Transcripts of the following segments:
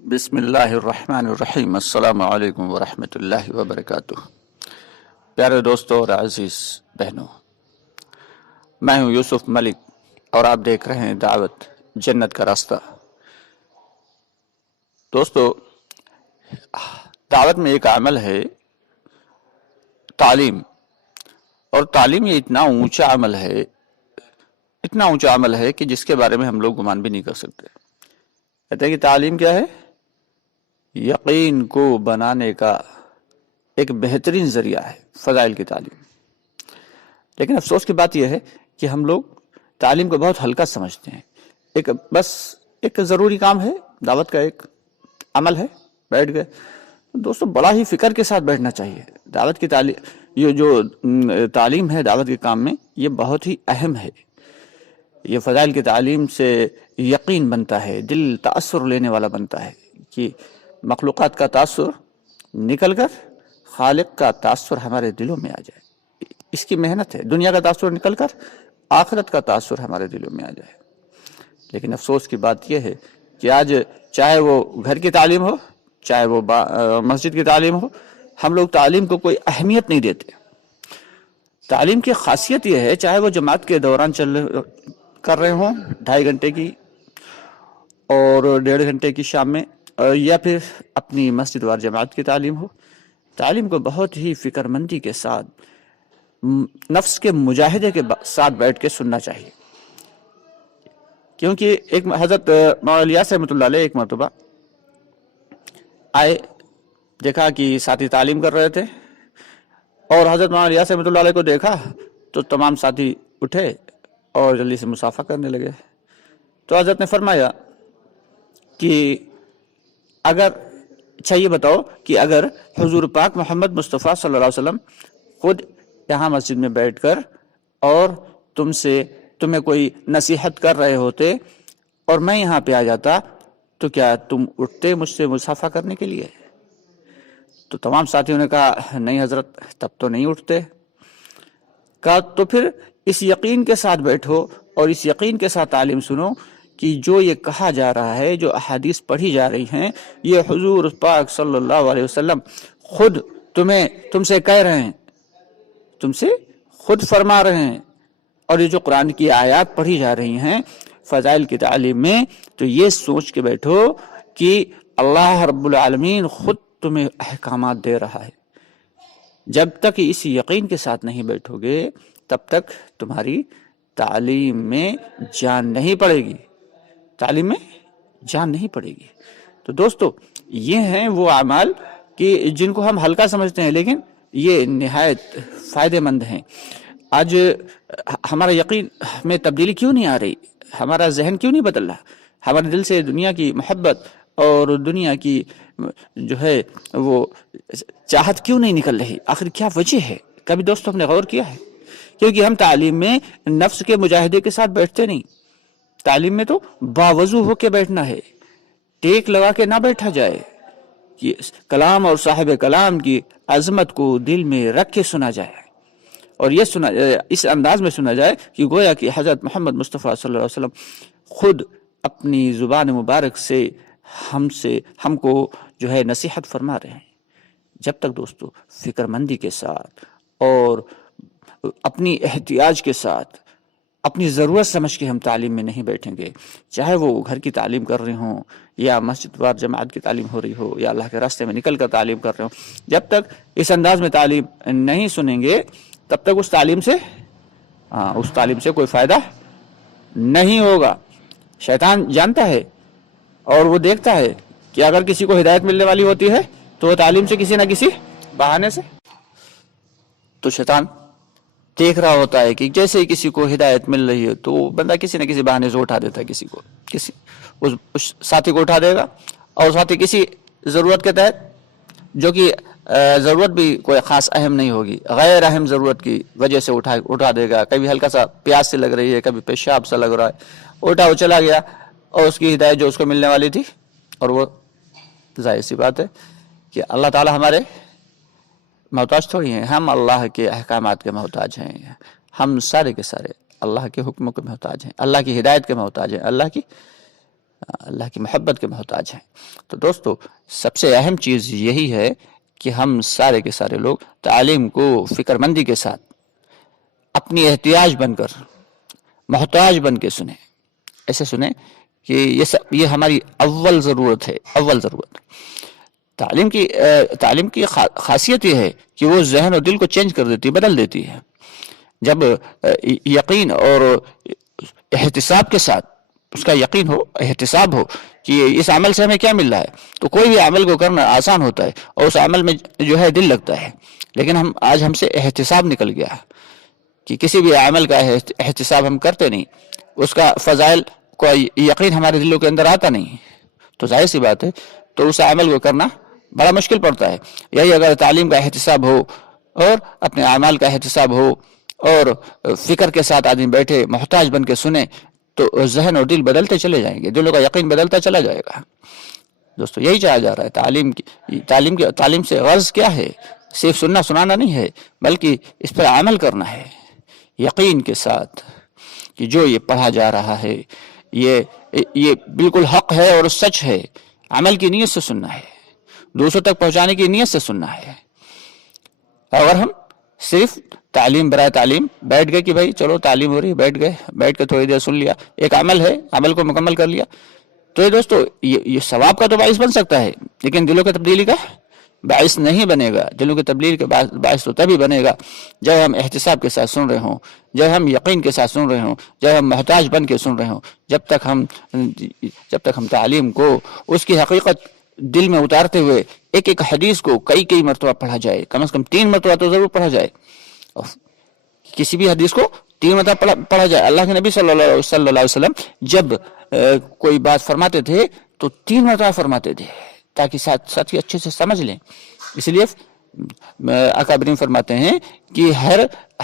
بسم اللہ الرحمن الرحیم۔ السلام علیکم ورحمۃ اللہ وبرکاتہ۔ پیارے دوستوں اور عزیز بہنوں، میں ہوں یوسف ملک اور آپ دیکھ رہے ہیں دعوت جنت کا راستہ۔ دوستو، دعوت میں ایک عمل ہے تعلیم، اور تعلیم یہ اتنا اونچا عمل ہے کہ جس کے بارے میں ہم لوگ گمان بھی نہیں کر سکتے۔ کہتے ہیں کہ تعلیم کیا ہے؟ یقین کو بنانے کا ایک بہترین ذریعہ ہے فضائل کی تعلیم۔ لیکن افسوس کی بات یہ ہے کہ ہم لوگ تعلیم کو بہت ہلکا سمجھتے ہیں، بس ایک ضروری کام ہے، دعوت کا ایک عمل ہے، بیٹھ گئے۔ دوستو، بڑا ہی فکر کے ساتھ بیٹھنا چاہیے۔ دعوت کی تعلیم، یہ جو تعلیم ہے دعوت کے کام میں، یہ بہت ہی اہم ہے۔ یہ فضائل کی تعلیم سے یقین بنتا ہے، دل تأثر لینے والا بنتا ہے کہ مخلوقات کا تأثر نکل کر خالق کا تأثر ہمارے دلوں میں آ جائے۔ اس کی محنت ہے، دنیا کا تأثر نکل کر آخرت کا تأثر ہمارے دلوں میں آ جائے۔ لیکن افسوس کی بات یہ ہے کہ آج چاہے وہ گھر کی تعلیم ہو، چاہے وہ مسجد کی تعلیم ہو، ہم لوگ تعلیم کو کوئی اہمیت نہیں دیتے۔ تعلیم کی خاصیت یہ ہے، چاہے وہ جماعت کے دوران کر رہے ہوں 2.5 گھنٹے کی اور 1.5 گھنٹے کی شام میں، یا پھر اپنی مسجد وار جماعت کی تعلیم ہو، تعلیم کو بہت ہی فکر مندی کے ساتھ، نفس کے مجاہدے کے ساتھ بیٹھ کے سننا چاہیے۔ کیونکہ ایک حضرت مولانا الیاس رحمۃ اللہ علیہ ایک مرتبہ آئے، دیکھا کہ ساتھی تعلیم کر رہے تھے، اور حضرت مولانا الیاس رحمۃ اللہ علیہ کو دیکھا تو تمام ساتھی اٹھے اور جلدی سے مصافحہ کرنے لگے۔ تو حضرت نے فرمایا کہ اچھا یہ بتاؤ کہ اگر حضور پاک محمد مصطفیٰ صلی اللہ علیہ وسلم خود یہاں مسجد میں بیٹھ کر اور تمہیں کوئی نصیحت کر رہے ہوتے اور میں یہاں پہ آ جاتا، تو کیا تم اٹھتے مجھ سے مصافحہ کرنے کے لیے؟ تو تمام ساتھیوں نے کہا نہیں حضرت، تب تو نہیں اٹھتے۔ کہا تو پھر اس یقین کے ساتھ بیٹھو اور اس یقین کے ساتھ تعلیم سنو کہ جو یہ کہا جا رہا ہے، جو احادیث پڑھی جا رہی ہیں، یہ حضور پاک صلی اللہ علیہ وسلم خود تم سے کہہ رہے ہیں، تم سے خود فرما رہے ہیں۔ اور یہ جو قرآن کی آیات پڑھی جا رہی ہیں فضائل کی تعلیم میں، تو یہ سوچ کے بیٹھو کہ اللہ رب العالمین خود تمہیں احکامات دے رہا ہے۔ جب تک اس یقین کے ساتھ نہیں بیٹھو گے، تب تک تمہاری تعلیم میں جان نہیں پڑے گی، تعلیم میں جان نہیں پڑے گی۔ تو دوستو، یہ ہیں وہ اعمال کہ جن کو ہم ہلکا سمجھتے ہیں، لیکن یہ نہایت فائدہ مند ہیں۔ آج ہمارا یقین میں تبدیلی کیوں نہیں آ رہی؟ ہمارا ذہن کیوں نہیں بدل رہا؟ ہمارے دل سے دنیا کی محبت اور دنیا کی جو ہے وہ چاہت کیوں نہیں نکل رہی؟ آخر کیا وجہ ہے؟ کبھی دوستو ہم نے غور کیا ہے؟ کیونکہ ہم تعلیم میں نفس کے مجاہدے کے ساتھ بیٹھتے نہیں۔ تعلیم میں تو باوضو ہو کے بیٹھنا ہے، ٹیک لگا کے نہ بیٹھا جائے، کہ کلام اور صاحب کلام کی عظمت کو دل میں رکھ کے سنا جائے، اور یہ اس انداز میں سنا جائے کہ گویا کہ حضرت محمد مصطفیٰ صلی اللہ علیہ وسلم خود اپنی زبان مبارک سے ہم کو جو ہے نصیحت فرما رہے ہیں۔ جب تک دوستو فکر مندی کے ساتھ اور اپنی احتیاج کے ساتھ، اپنی ضرورت سمجھ کے ہم تعلیم میں نہیں بیٹھیں گے، چاہے وہ گھر کی تعلیم کر رہے ہوں یا مسجد وار جماعت کی تعلیم ہو رہی ہو یا اللہ کے راستے میں نکل کر تعلیم کر رہے ہوں، جب تک اس انداز میں تعلیم نہیں سنیں گے، تب تک اس تعلیم سے کوئی فائدہ نہیں ہوگا۔ شیطان جانتا ہے اور وہ دیکھتا ہے کہ اگر کسی کو ہدایت ملنے والی ہوتی ہے تو وہ تعلیم سے کسی نہ کسی بہانے سے، تو شیطان دیکھ رہا ہوتا ہے کہ جیسے ہی کسی کو ہدایت مل رہی ہے تو بندہ کسی نہ کسی بہانے سے اٹھا دیتا ہے، اس ساتھی کو اٹھا دے گا، اور ساتھی کسی ضرورت کے تحت، جو کہ ضرورت بھی کوئی خاص اہم نہیں ہوگی، غیر اہم ضرورت کی وجہ سے اٹھا دے گا۔ کبھی ہلکا سا پیاس سے لگ رہی ہے، کبھی پیشاب سا لگ رہا ہے، اٹھا وہ چلا گیا، اور اس کی ہدایت جو اس کو ملنے والی تھی، اور وہ ظاہر سی بات ہے کہ اللہ تعالی ہمارے محتاج تھوڑی ہیں، ہم اللہ کے احکامات کے محتاج ہیں، ہم سارے کے سارے اللہ کے حکموں کے محتاج ہیں، اللہ کی ہدایت کے محتاج ہیں، اللہ کی اللہ کی محبت کے محتاج ہیں۔ تو دوستو سب سے اہم چیز یہی ہے کہ ہم سارے کے سارے لوگ تعلیم کو فکر مندی کے ساتھ اپنی احتیاج بن کر، محتاج بن کے سنیں، ایسے سنیں کہ یہ ہماری اول ضرورت ہے، اول ضرورت۔ تعلیم کی خاصیت یہ ہے کہ وہ ذہن اور دل کو چینج کر دیتی ہے، بدل دیتی ہے۔ جب یقین اور احتساب کے ساتھ اس کا یقین ہو، احتساب ہو کہ اس عمل سے ہمیں کیا مل رہا ہے، تو کوئی بھی عمل کو کرنا آسان ہوتا ہے اور اس عمل میں جو ہے دل لگتا ہے۔ لیکن آج ہم سے احتساب نکل گیا کہ کسی بھی عمل کا احتساب ہم کرتے نہیں، اس کا فضائل کو یقین ہمارے دلوں کے اندر آتا نہیں، تو ظاہر سی بات ہے تو اس عمل کو کرنا بڑا مشکل پڑتا ہے۔ یہی اگر تعلیم کا احتساب ہو اور اپنے اعمال کا احتساب ہو اور فکر کے ساتھ آدمی بیٹھے محتاج بن کے سنے، تو ذہن اور دل بدلتے چلے جائیں گے، دلوں کا یقین بدلتا چلا جائے گا۔ دوستو یہی چاہا جا رہا ہے۔ تعلیم سے غرض کیا ہے؟ صرف سننا سنانا نہیں ہے، بلکہ اس پر عمل کرنا ہے یقین کے ساتھ کہ جو یہ پڑھا جا رہا ہے یہ بالکل حق ہے اور سچ ہے۔ عمل کی نیت سے سننا ہے، دوسروں تک پہنچانے کی نیت سے سننا ہے۔ اگر ہم صرف تعلیم برائے تعلیم بیٹھ گئے کہ بھائی چلو تعلیم ہو رہی ہے، بیٹھ کے تھوڑی دیر سن لیا، ایک عمل ہے، عمل کو مکمل کر لیا، تو یہ دوستو یہ ثواب کا تو باعث بن سکتا ہے، لیکن دلوں کی تبدیلی کا باعث نہیں بنے گا۔ دلوں کی تبدیلی کا باعث تو تبھی بنے گا جب ہم احتساب کے ساتھ سن رہے ہوں، جب ہم یقین کے ساتھ سن رہے ہوں، جب ہم محتاج بن کے سن رہے ہوں۔ جب تک ہم تعلیم کو اس کی حقیقت دل میں اتارتے ہوئے ایک ایک حدیث کو کئی مرتبہ پڑھا جائے، کم از کم 3 مرتبہ تو ضرور پڑھا جائے، کسی بھی حدیث کو 3 مرتبہ پڑھا جائے۔ اللہ کے نبی صلی اللہ علیہ وسلم جب کوئی بات فرماتے تھے تو 3 مرتبہ فرماتے تھے تاکہ ساتھی اچھے سے سمجھ لیں۔ اس لیے اکابرین فرماتے ہیں کہ ہر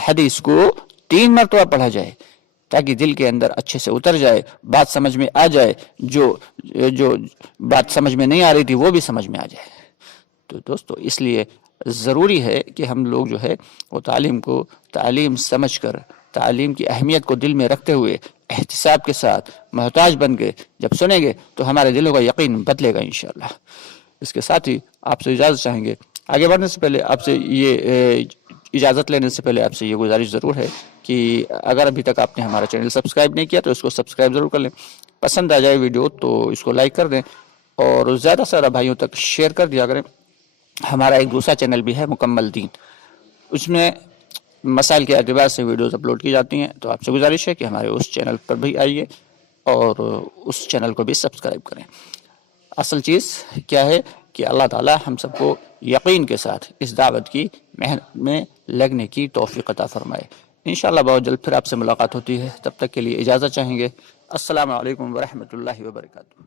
حدیث کو 3 مرتبہ پڑھا جائے تاکہ دل کے اندر اچھے سے اتر جائے، بات سمجھ میں آ جائے، جو بات سمجھ میں نہیں آ رہی تھی وہ بھی سمجھ میں آ جائے۔ تو دوستو اس لیے ضروری ہے کہ ہم لوگ جو ہے وہ تعلیم سمجھ کر، تعلیم کی اہمیت کو دل میں رکھتے ہوئے احتساب کے ساتھ محتاج بن کے جب سنیں گے تو ہمارے دلوں کا یقین بدلے گا انشاءاللہ۔ اس کے ساتھ ہی آپ سے اجازت چاہیں گے، آگے بڑھنے سے پہلے آپ سے یہ اجازت لینے سے پہلے آپ سے یہ گزارش ضرور ہے کہ اگر ابھی تک آپ نے ہمارا چینل سبسکرائب نہیں کیا تو اس کو سبسکرائب ضرور کر لیں، پسند آ جائے ویڈیو تو اس کو لائک کر دیں اور زیادہ سے زیادہ بھائیوں تک شیئر کر دیا کریں۔ ہمارا ایک دوسرا چینل بھی ہے مکمل دین، اس میں مسائل کے اعتبار سے ویڈیوز اپلوڈ کی جاتی ہیں، تو آپ سے گزارش ہے کہ ہمارے اس چینل پر بھی آئیے اور اس چینل کو بھی سبسکرائب کریں۔ اصل چیز کیا ہے کہ اللہ تعالی ہم سب کو یقین کے ساتھ اس دعوت کی محنت میں لگنے کی توفیق عطا فرمائے۔ انشاءاللہ بہت جلد پھر آپ سے ملاقات ہوتی ہے، تب تک کے لیے اجازت چاہیں گے۔ السلام علیکم ورحمۃ اللہ وبرکاتہ۔